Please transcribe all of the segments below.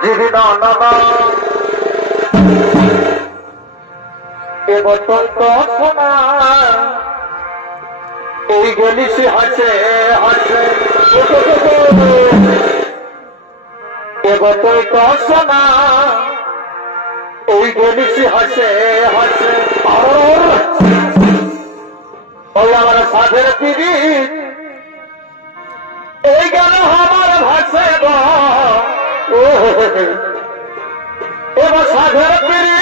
জীবী না না না এবছর তো সোনা এই গলিসি হাসে হাসে এবছর তো সোনা এই গলিসি হাসে হাসে ওই আমার সাধের পিড়ি এই গেল আমার ভাসে এবার সাধের পিড়ি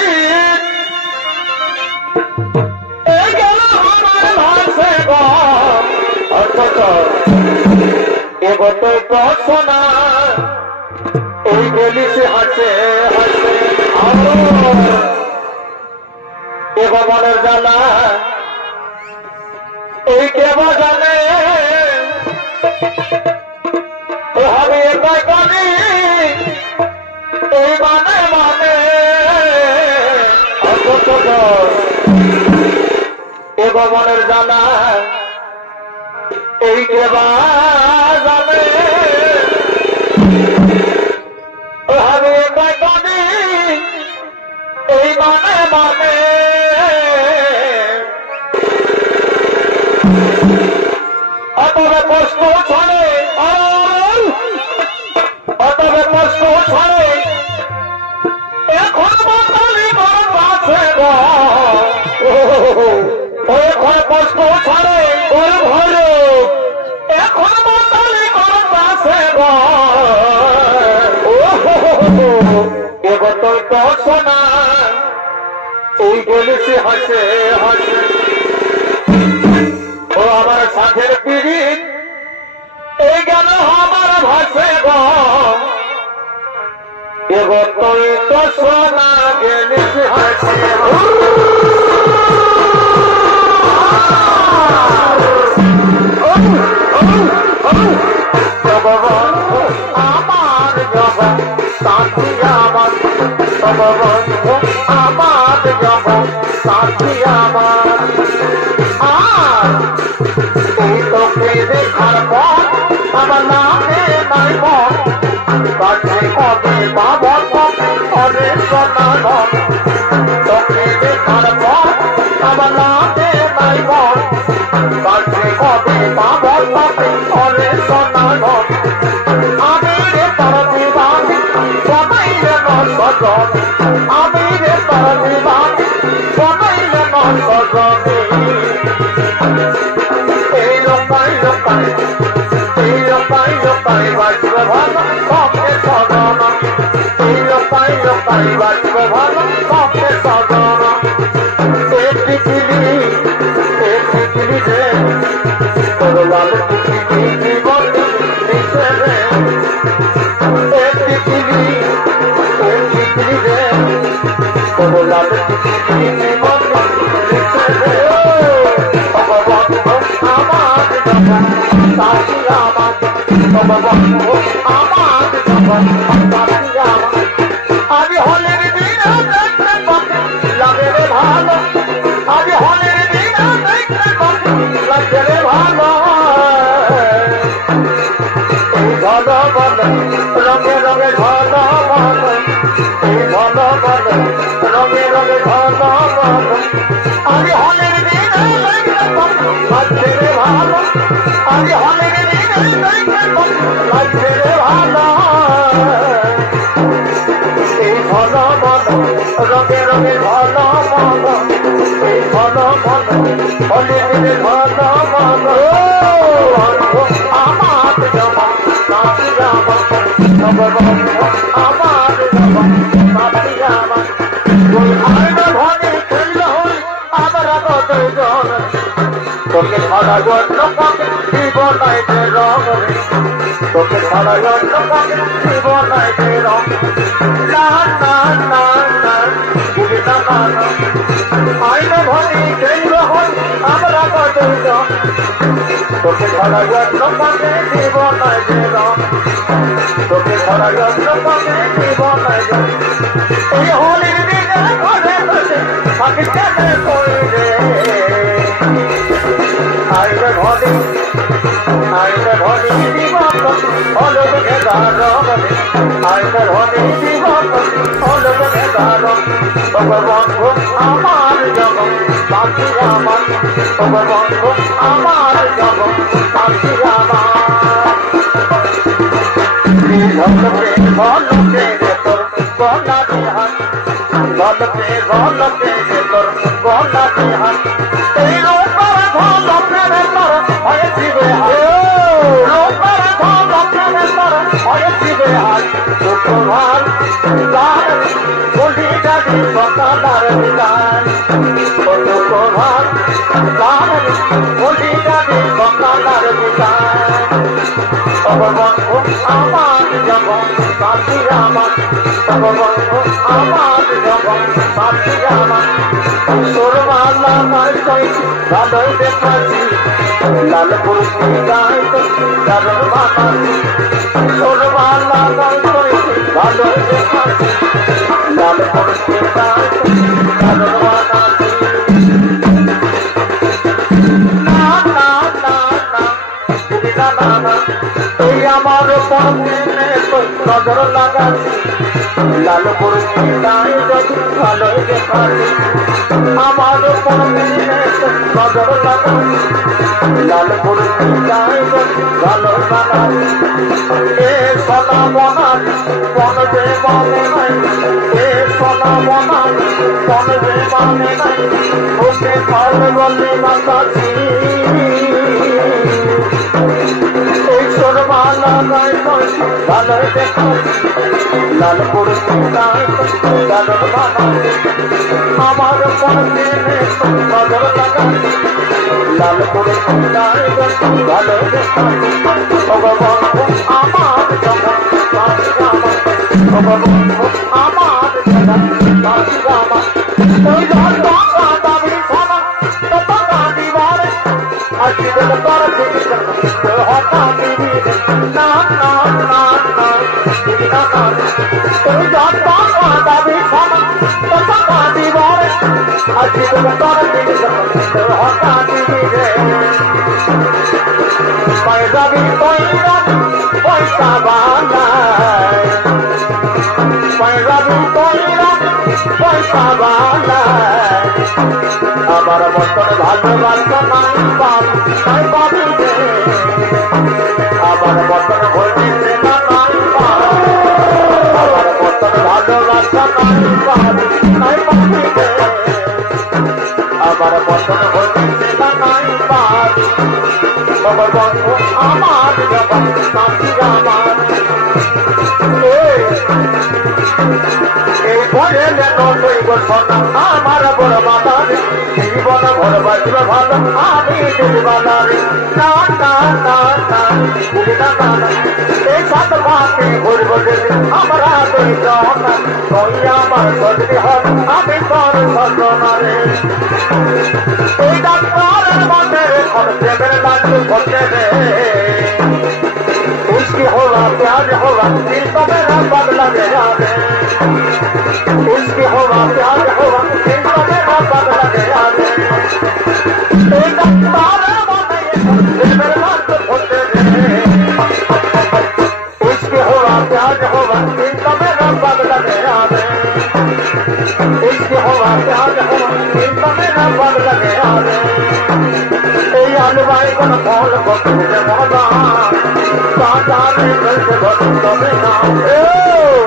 এই গেল আমার ভাসে এবার তো সোনা এই গলিসে হাসে হাসে এবার মনের জ্বালা এই কেবা জানে আমি একাই কানি এই মানে মানে এবার মনের জানা এই কেবা জানে আমি একাই কানি এই মানে মানে অতবে কষ্ট ছাড়ে অতবে কষ্ট ছাড়ে এখন বাঙালি ঘর আছে এখন কষ্ট ছাড়ে ওর ভরে এখন বাঙালি ঘর আছে এবার তো সোনা এই গলিসে হাসে হাসে ও আমার সাথের পিড়ি এই গেল আমার ভাসে এবার তো সোনা গেলিসে হাসে আমার জগৎ সাথী আমার আমার জগৎ সাথী আমার আর এই তোকে দেখার পর আমার নামে নাই মন কাছে কবে বাবর অনেক সোনার তোকে দেখার পর আমার নামে নাই মন কাছে কবে বাবর অনেক সোনার আমি রে তার দিবানি বনাইলে নজর আমি রে তার দিবানি বনাইলে নজর এই লোকাই লোকাই বাঁচবে ভালো সবকে সদনা এই লোকাই বাঁচবে ভালো সবকে সদনা একটি কিলি রে তোর লাল কিলি জীবন দিছে রে একটি কিলি রে তোর লাল কিলি জীবন দিছে রে আমার জগৎ সাথী আমার আমার জগৎ সাথী আমার আমি হলের দিন লাগে রে ভালো আমি হলের দিন লাগে রে ভালো ভালো ভালো রঙে রঙে ভালো ভালো ভালো ভালো রঙে রঙে ভালো ভালো আমি হলের দিন লাগছে রে ভালো আমি হলের দিন লাগছে রে ভালো এই ভালো ভালো রঙে রঙে ভালো ভালো এই ভালো ভালো হলের দিনে ভালো ভালো আমার জমা সাথী আমার আমার জমা সাথী আমার ওই আয়না ভাগে খেলল আমরা কত জন তোকে ছাড়া জন্য পাকে জীবনাইতে রঙ তোকে ছাড়া জন্য পাকে জীবনাইতে রঙ না না না না বুঝি না না আয়না ভাগে খেলল আমরা কত জন তোকে ছাড়া জন্য পাকে জীবনাইতে রঙ তোকে ছাড়া জন্য পাকে জীবনাইতে এই হোলির দিনে ঘরে বসে পাখি খেলে কইরে আইবে ঘরে জীবন হলো আইনের হনে জীবন হলো বেদারণ বন্ধু আমার জগৎ সাথী আমার বন্ধু আমার জগৎ সাথী আমার ভলকে তোর গলা বিহান ভলকে তোর গলা বিহান এই রোপার ভলকে তোর হয়েছি বেহাল রোপার ভলকে তোর হয়েছি বেহাল তোমার গান বলি গাড়ি বকাদার গান তোমার গান বলি গাড়ি বকাদার গান বন্ধু আমার জগৎ সাথী আমার বন্ধু আমার জগৎ সাথী আমার তোর মালা গাই ভালোই দেখাচ্ছি লালপুর গাই কারণ বানাচ্ছি তোর মালা গাই ভালোই দেখাচ্ছি লালপুর গাই কারণ বানাচ্ছি না না না না না না তুই আমার নজর লাগাচ্ছি লালপুর গাই ভালোই দেখাচ্ছি আমার নজর লাগাচ্ছি লালপুর গাই ভালো বানাচ্ছি এ সোনা বনানি বনবে মানে নাই এ সোনা বনানি বনবে মানে নাই ওকে ফল বলে বাঁচাচ্ছি এই তোর মালা গাই ভালোই দেখাচ্ছি লালপুর গাই গাজন বানাচ্ছি আমার নজর লাগাচ্ছি লালপুর গাই ভালোই দেখাচ্ছি বন্ধু আমার জগৎ সাথী আমার বন্ধু আমার জগৎ সাথী আমার তুই দাবি সোনা টাকা দিবার আজকে তোর হতা দিবি না না না না না না তুই দাবি সোনা টাকা দিবার আজকে তোর হতা দিবি রে পয়সাবি পয়সা বানায় পয়সাবি পয়সা বানায় আমার মতন ভালোবাসা নাই পাবি রে আমার মতন হইছে না নাই আমার মতন ভালোবাসা নাই পাবি রে আমার মতন হইছে না নাই পাবি বন্ধু আমার জগৎ সাথী আমার এই ভরে নই সোনা আমার বড় বাবার জীবন ভর বাঁচবে ভালো আমি দিলবালারে না না না না বলি না না এই সাত মাসে ঘুরব আমরা দুই জন তুই আমার সত্যি হল আমি তোর সজনারে এই ডাক্তারের মধ্যে খরচে বেড়ে লাগবে খরচে রে उसकी होगा प्याज होगा दिल तो मेरा बदला दे जाने उसकी होगा प्याज होगा दिल तो मेरा बदला दे जाने मेरे लाल को खोते उसकी होगा प्याज होगा दिल तो मेरा बदला दे जाने उसकी होगा प्याज होगा दिल तो मेरा बदला दे जाने आलूबाई को फल बदले मजा साजाने मिलते बदले ना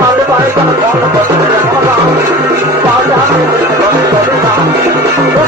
आलूबाई को फल बदले मजा साजाने मिलते बदले ना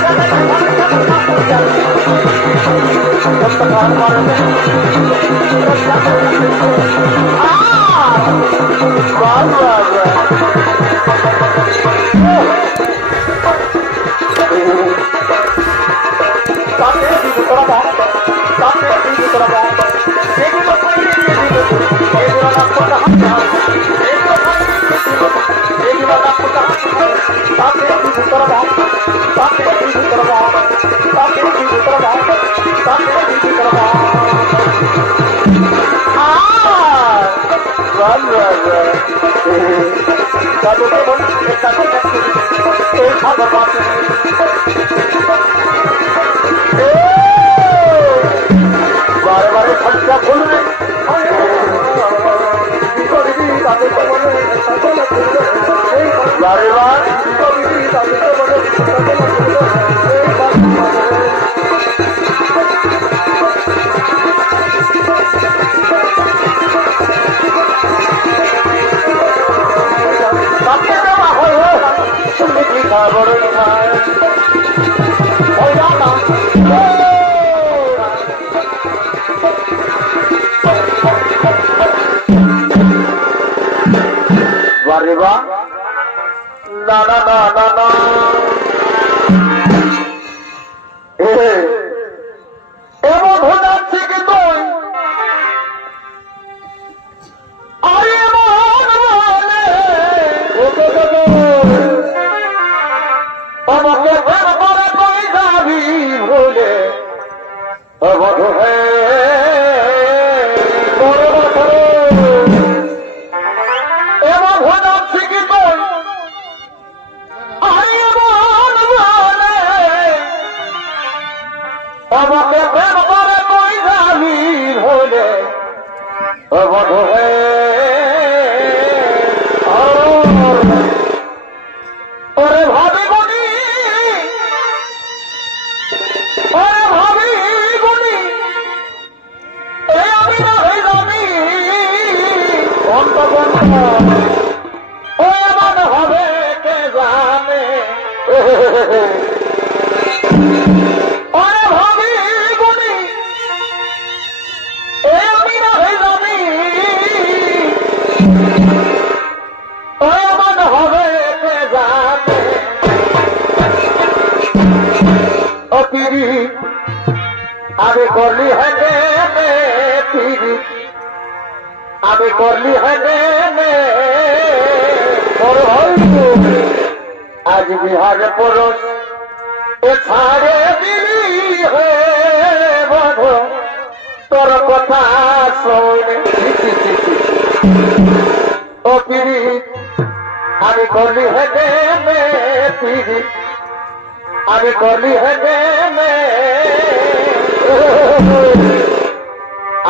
बारे बारे खर्चा खुल रहे Na na na na na. এমন হচ্ছে কি তুই আরে মন বলে আমাকে প্রেম করে তুই যাবি ভুলে অবধ হে বড় বছর এমন হচ্ছে কি তুই আমাকে প্রেম করে তুই যাবি ভুলে বধ হে ওরে ভাবি গুনি ওরে ভাবি গুনি এই আমি না হয়ে যাবি অন্ত ও এমন হবে কে জানে আমি করলি হেনে পিরি আমি করলি হেনে আজ বিহারে পরশ এ ছাড়ে দিলি হে বধ তোর কথা শোনে ও পিরি আমি করলি হেনে পিরি আমি করলি হেনে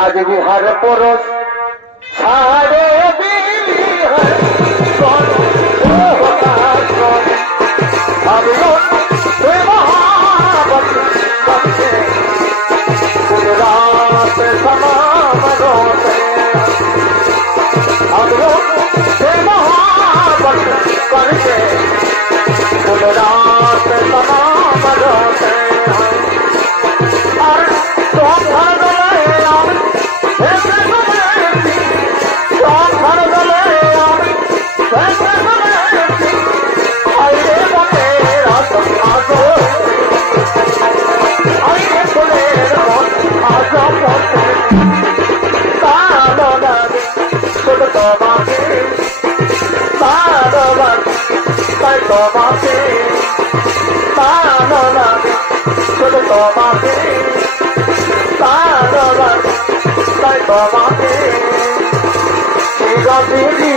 আজ বিহার পরশ ছাড়ে দিলি আমি রাত সমাম রোতে हम लोग मोहब्बत करके दिन रात तमाम रोते हैं और तो घर गए हम ऐसे समय तो घर गए हम ऐसे समय आइए बने रात आजो आइए बने रात आजो तालो लगे खुद तो मांगे तालो लगे ताई तो मांगे तालो लगे खुद तो मांगे तालो लगे ताई तो मांगे दीदी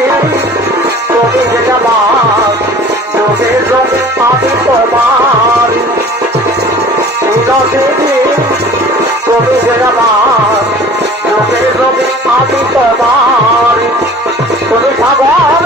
तुम्हें जमात जोगे जोगे आदि तो मारी दीदी तुम्हें जमात जोगे जोगे आदि तो मारी तुम्हें भगवान